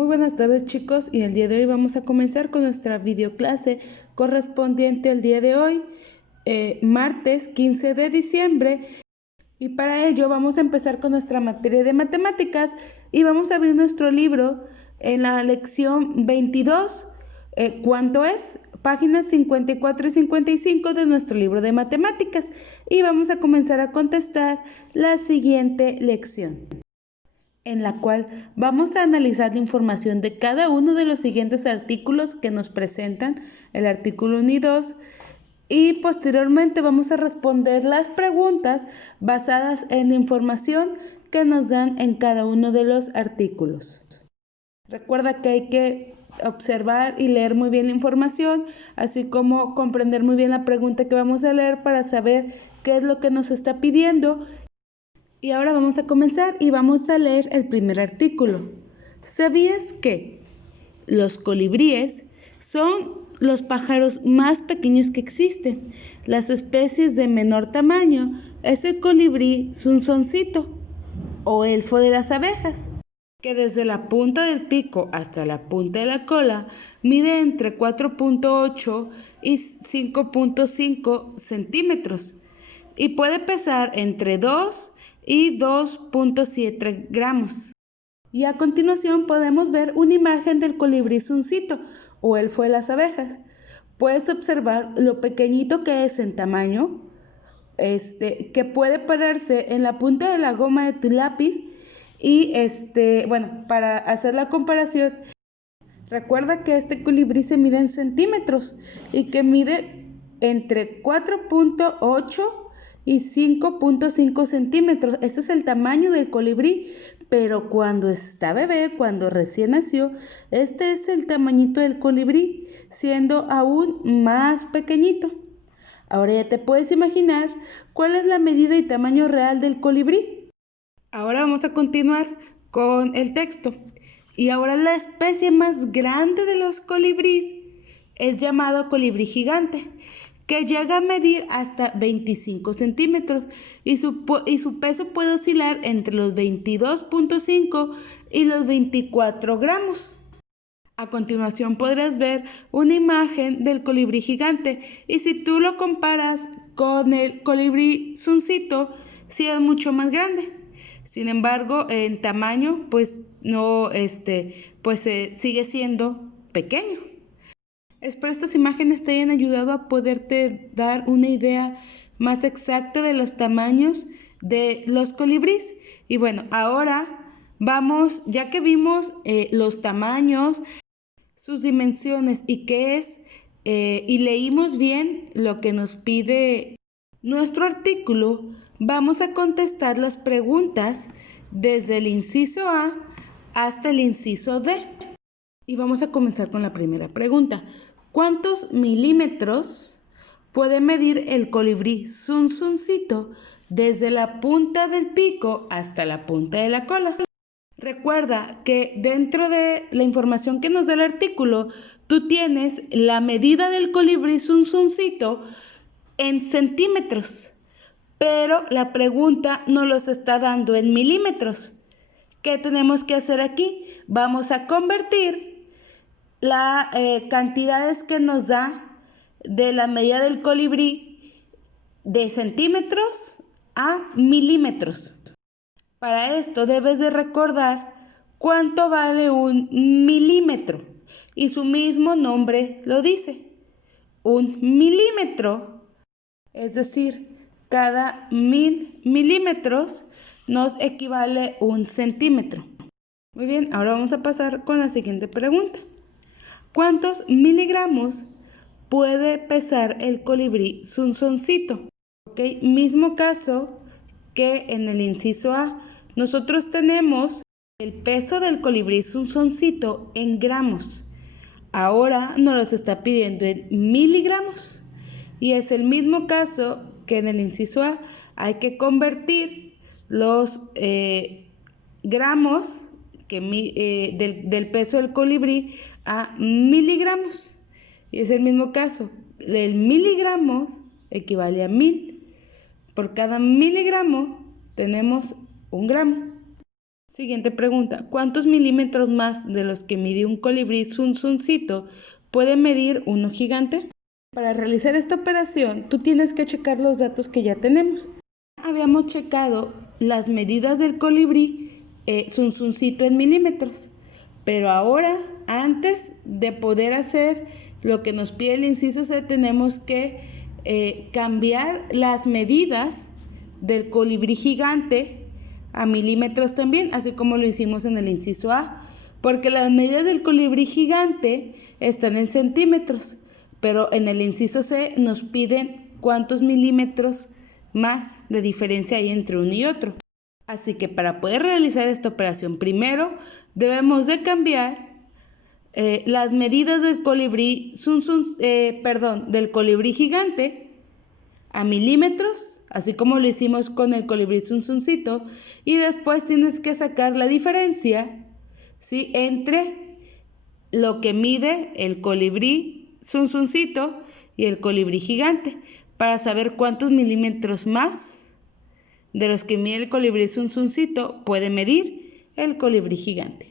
Muy buenas tardes chicos, y el día de hoy vamos a comenzar con nuestra videoclase correspondiente al día de hoy, martes 15 de diciembre, y para ello vamos a empezar con nuestra materia de matemáticas y vamos a abrir nuestro libro en la lección 22, ¿cuánto es? Páginas 54 y 55 de nuestro libro de matemáticas, y vamos a comenzar a contestar la siguiente lección, en la cual vamos a analizar la información de cada uno de los siguientes artículos que nos presentan, el artículo 1 y 2, y posteriormente vamos a responder las preguntas basadas en la información que nos dan en cada uno de los artículos. Recuerda que hay que observar y leer muy bien la información, así como comprender muy bien la pregunta que vamos a leer para saber qué es lo que nos está pidiendo. Y ahora vamos a comenzar y vamos a leer el primer artículo. ¿Sabías que los colibríes son los pájaros más pequeños que existen? Las especies de menor tamaño es el colibrí zunzoncito o elfo de las abejas, que desde la punta del pico hasta la punta de la cola mide entre 4.8 y 5.5 centímetros y puede pesar entre 2 y 2.7 gramos. Y a continuación podemos ver una imagen del colibrí zunzito o elfo de las abejas. Puedes observar lo pequeñito que es en tamaño, que puede pararse en la punta de la goma de tu lápiz. Y para hacer la comparación, recuerda que este colibrí se mide en centímetros y que mide entre 4.8 y 5.5 centímetros. Este es el tamaño del colibrí, pero cuando está bebé, cuando recién nació, este es el tamañito del colibrí, siendo aún más pequeñito. Ahora ya te puedes imaginar cuál es la medida y tamaño real del colibrí. Ahora vamos a continuar con el texto. Y ahora la especie más grande de los colibríes es llamado colibrí gigante, que llega a medir hasta 25 centímetros y su peso puede oscilar entre los 22.5 y los 24 gramos. A continuación podrás ver una imagen del colibrí gigante, y si tú lo comparas con el colibrí zuncito, sí es mucho más grande. Sin embargo, en tamaño, pues sigue siendo pequeño. Espero estas imágenes te hayan ayudado a poderte dar una idea más exacta de los tamaños de los colibríes. Y bueno, ahora vamos, ya que vimos los tamaños, sus dimensiones y qué es, y leímos bien lo que nos pide nuestro artículo, vamos a contestar las preguntas desde el inciso A hasta el inciso D. Y vamos a comenzar con la primera pregunta. ¿Cuántos milímetros puede medir el colibrí zunzoncito desde la punta del pico hasta la punta de la cola? Recuerda que dentro de la información que nos da el artículo, tú tienes la medida del colibrí zunzoncito en centímetros, pero la pregunta nos los está dando en milímetros. ¿Qué tenemos que hacer aquí? Vamos a convertir las cantidades que nos da de la medida del colibrí de centímetros a milímetros. Para esto debes de recordar cuánto vale un milímetro, y su mismo nombre lo dice. Un milímetro, es decir, cada 1000 milímetros nos equivale un centímetro. Muy bien, ahora vamos a pasar con la siguiente pregunta. ¿Cuántos miligramos puede pesar el colibrí zunzoncito? Mismo caso que en el inciso A. Nosotros tenemos el peso del colibrí zunzoncito en gramos. Ahora nos los está pidiendo en miligramos. Y es el mismo caso que en el inciso A. Hay que convertir los gramos del peso del colibrí a miligramos. Y es el mismo caso. El miligramo equivale a 1000. Por cada miligramo tenemos 1 gramo. Siguiente pregunta. ¿Cuántos milímetros más de los que mide un colibrí zunzuncito puede medir uno gigante? Para realizar esta operación, tú tienes que checar los datos que ya tenemos. Habíamos checado las medidas del colibrí zunzuncito en milímetros, pero ahora, antes de poder hacer lo que nos pide el inciso C, tenemos que cambiar las medidas del colibrí gigante a milímetros también, así como lo hicimos en el inciso A, porque las medidas del colibrí gigante están en centímetros, pero en el inciso C nos piden cuántos milímetros más de diferencia hay entre uno y otro. Así que para poder realizar esta operación, primero debemos de cambiar las medidas del colibrí, del colibrí gigante a milímetros, así como lo hicimos con el colibrí zunzuncito, y después tienes que sacar la diferencia, ¿sí?, entre lo que mide el colibrí zunzuncito y el colibrí gigante, para saber cuántos milímetros más de los que mide el colibrí zunzuncito puede medir el colibrí gigante.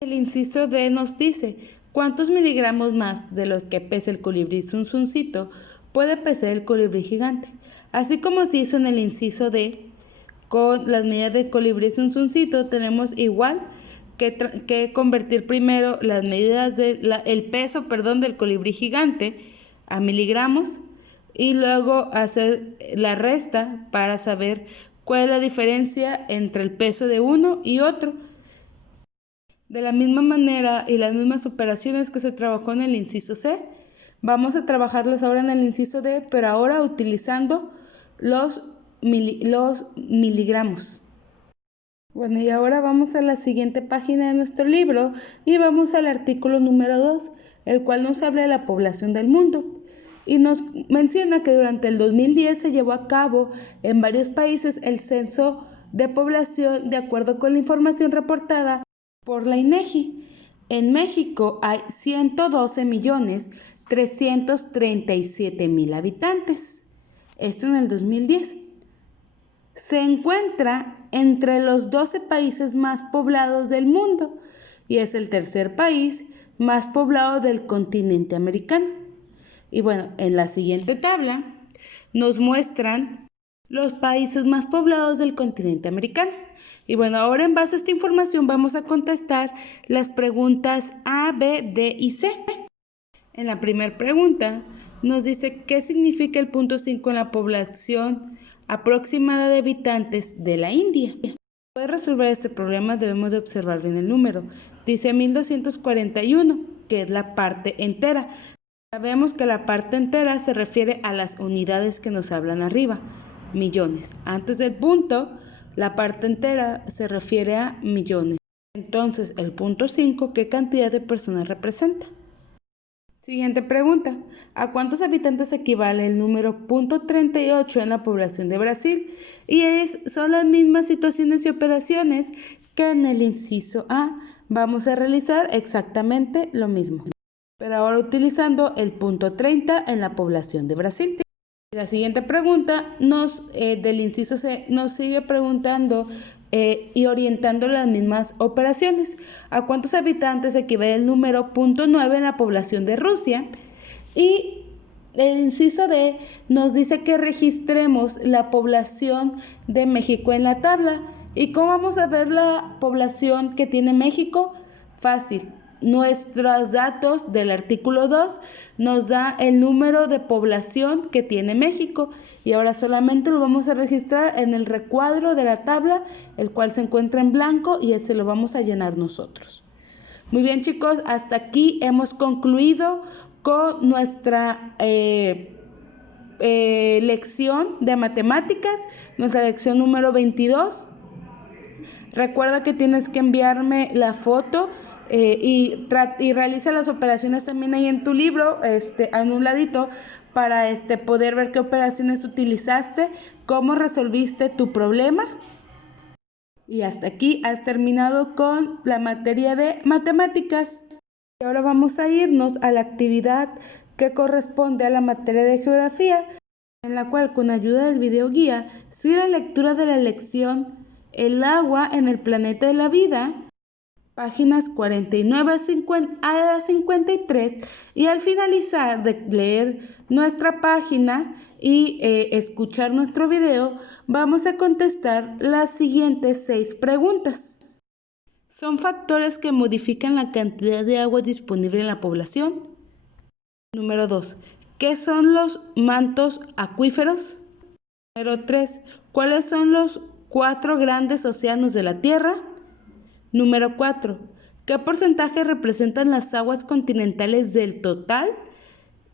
El inciso D nos dice cuántos miligramos más de los que pesa el colibrí zunzuncito puede pesar el colibrí gigante. Así como se hizo en el inciso D con las medidas del colibrí zunzuncito, tenemos igual que convertir primero las medidas el peso del colibrí gigante a miligramos y luego hacer la resta para saber cuál es la diferencia entre el peso de uno y otro. De la misma manera y las mismas operaciones que se trabajó en el inciso C, vamos a trabajarlas ahora en el inciso D, pero ahora utilizando los miligramos. Bueno, y ahora vamos a la siguiente página de nuestro libro y vamos al artículo número 2, el cual nos habla de la población del mundo. Y nos menciona que durante el 2010 se llevó a cabo en varios países el censo de población de acuerdo con la información reportada por la INEGI. En México hay 112.337.000 habitantes. Esto en el 2010. Se encuentra entre los 12 países más poblados del mundo y es el tercer país más poblado del continente americano. Y bueno, en la siguiente tabla nos muestran los países más poblados del continente americano. Y bueno, ahora en base a esta información vamos a contestar las preguntas A, B, D y C. En la primera pregunta nos dice ¿qué significa el punto 5 en la población aproximada de habitantes de la India? Para resolver este problema debemos de observar bien el número. Dice 1241, que es la parte entera. Sabemos que la parte entera se refiere a las unidades que nos hablan arriba, millones. Antes del punto, la parte entera se refiere a millones. Entonces, el punto 5, ¿qué cantidad de personas representa? Siguiente pregunta. ¿A cuántos habitantes equivale el número .38 en la población de Brasil? Y son las mismas situaciones y operaciones que en el inciso A. Vamos a realizar exactamente lo mismo, pero ahora utilizando el .30 en la población de Brasil. La siguiente pregunta del inciso C nos sigue preguntando y orientando las mismas operaciones. ¿A cuántos habitantes equivale el número .9 en la población de Rusia? Y el inciso D nos dice que registremos la población de México en la tabla. ¿Y cómo vamos a ver la población que tiene México? Fácil. Nuestros datos del artículo 2 nos da el número de población que tiene México y ahora solamente lo vamos a registrar en el recuadro de la tabla, el cual se encuentra en blanco y ese lo vamos a llenar nosotros. Muy bien, chicos, hasta aquí hemos concluido con nuestra lección de matemáticas, nuestra lección número 22. Recuerda que tienes que enviarme la foto y realiza las operaciones también ahí en tu libro, en un ladito, para poder ver qué operaciones utilizaste, cómo resolviste tu problema. Y hasta aquí has terminado con la materia de matemáticas. Y ahora vamos a irnos a la actividad que corresponde a la materia de geografía, en la cual con ayuda del video guía sigue la lectura de la lección El agua en el planeta de la vida, páginas 49 a 53, y al finalizar de leer nuestra página y escuchar nuestro video, vamos a contestar las siguientes 6 preguntas. ¿Son factores que modifican la cantidad de agua disponible en la población? Número 2. ¿Qué son los mantos acuíferos? Número 3. ¿Cuáles son los 4 grandes océanos de la Tierra? Número 4. ¿Qué porcentaje representan las aguas continentales del total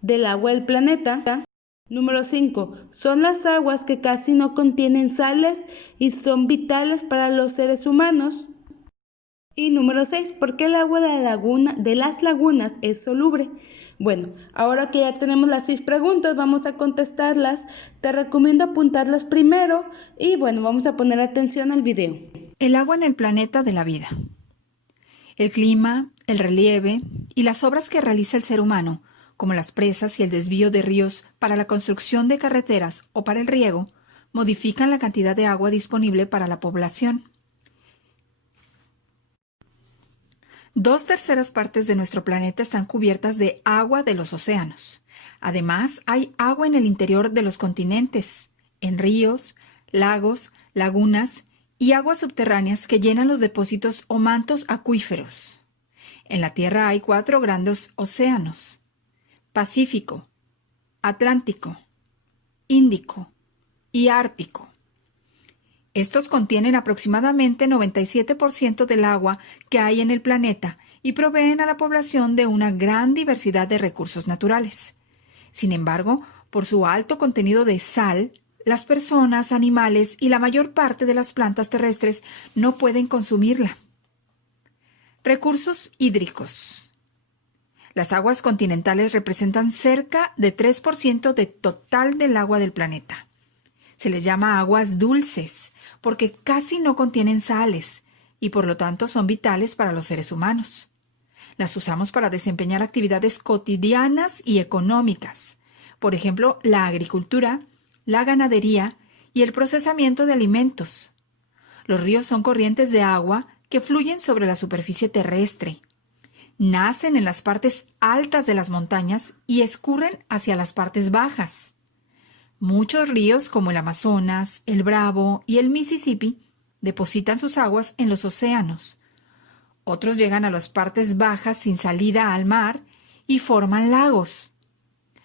del agua del planeta? Número 5. Son las aguas que casi no contienen sales y son vitales para los seres humanos. Y número 6. ¿Por qué el agua de las lagunas es soluble? Bueno, ahora que ya tenemos las 6 preguntas, vamos a contestarlas. Te recomiendo apuntarlas primero y bueno, vamos a poner atención al video. El agua en el planeta de la vida. El clima, el relieve y las obras que realiza el ser humano, como las presas y el desvío de ríos para la construcción de carreteras o para el riego, modifican la cantidad de agua disponible para la población. 2/3 partes de nuestro planeta están cubiertas de agua de los océanos. Además, hay agua en el interior de los continentes, en ríos, lagos, lagunas y aguas subterráneas que llenan los depósitos o mantos acuíferos. En la Tierra hay 4 grandes océanos: Pacífico, Atlántico, Índico y Ártico. Estos contienen aproximadamente 97% del agua que hay en el planeta y proveen a la población de una gran diversidad de recursos naturales. Sin embargo, por su alto contenido de sal, las personas, animales y la mayor parte de las plantas terrestres no pueden consumirla. Recursos hídricos. Las aguas continentales representan cerca de 3% del total del agua del planeta. Se les llama aguas dulces porque casi no contienen sales y por lo tanto son vitales para los seres humanos. Las usamos para desempeñar actividades cotidianas y económicas, por ejemplo, la agricultura, la ganadería y el procesamiento de alimentos. Los ríos son corrientes de agua que fluyen sobre la superficie terrestre. Nacen en las partes altas de las montañas y escurren hacia las partes bajas. Muchos ríos como el Amazonas, el Bravo y el Mississippi depositan sus aguas en los océanos. Otros llegan a las partes bajas sin salida al mar y forman lagos.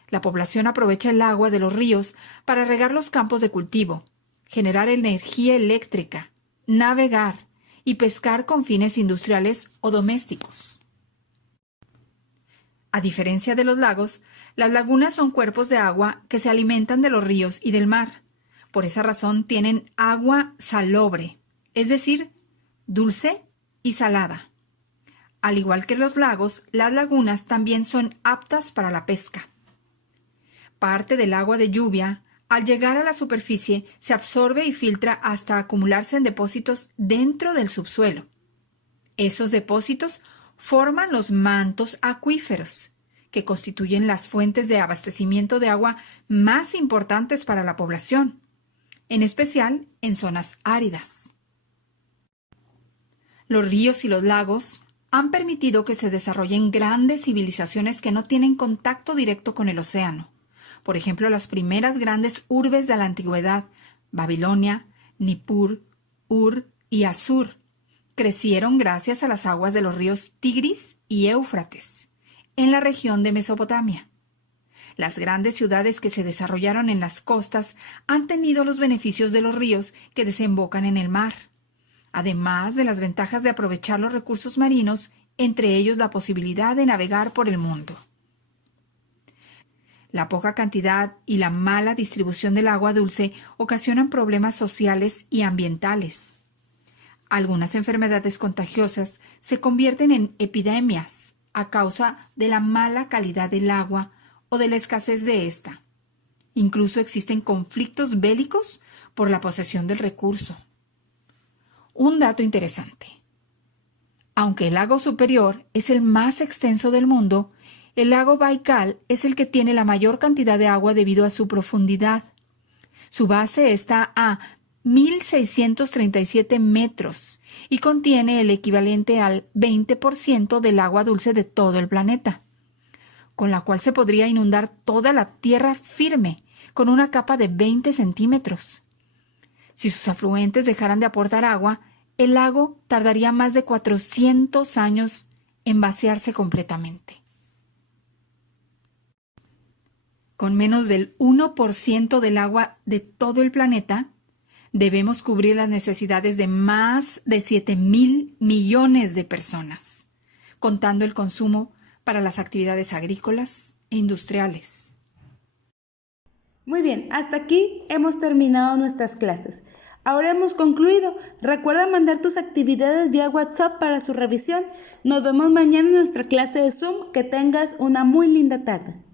La población aprovecha el agua de los ríos para regar los campos de cultivo, generar energía eléctrica, navegar y pescar con fines industriales o domésticos. A diferencia de los lagos, las lagunas son cuerpos de agua que se alimentan de los ríos y del mar. Por esa razón tienen agua salobre, es decir, dulce y salada. Al igual que los lagos, las lagunas también son aptas para la pesca. Parte del agua de lluvia, al llegar a la superficie, se absorbe y filtra hasta acumularse en depósitos dentro del subsuelo. Esos depósitos forman los mantos acuíferos, que constituyen las fuentes de abastecimiento de agua más importantes para la población, en especial en zonas áridas. Los ríos y los lagos han permitido que se desarrollen grandes civilizaciones que no tienen contacto directo con el océano. Por ejemplo, las primeras grandes urbes de la antigüedad, Babilonia, Nippur, Ur y Asur, crecieron gracias a las aguas de los ríos Tigris y Éufrates, en la región de Mesopotamia. Las grandes ciudades que se desarrollaron en las costas han tenido los beneficios de los ríos que desembocan en el mar, además de las ventajas de aprovechar los recursos marinos, entre ellos la posibilidad de navegar por el mundo. La poca cantidad y la mala distribución del agua dulce ocasionan problemas sociales y ambientales. Algunas enfermedades contagiosas se convierten en epidemias a causa de la mala calidad del agua o de la escasez de esta. Incluso existen conflictos bélicos por la posesión del recurso. Un dato interesante. Aunque el lago Superior es el más extenso del mundo, el lago Baikal es el que tiene la mayor cantidad de agua debido a su profundidad. Su base está a 1.637 metros y contiene el equivalente al 20% del agua dulce de todo el planeta, con la cual se podría inundar toda la tierra firme con una capa de 20 centímetros. Si sus afluentes dejaran de aportar agua, el lago tardaría más de 400 años en vaciarse completamente. Con menos del 1% del agua de todo el planeta, debemos cubrir las necesidades de más de 7.000 millones de personas, contando el consumo para las actividades agrícolas e industriales. Muy bien, hasta aquí hemos terminado nuestras clases. Ahora hemos concluido. Recuerda mandar tus actividades vía WhatsApp para su revisión. Nos vemos mañana en nuestra clase de Zoom. Que tengas una muy linda tarde.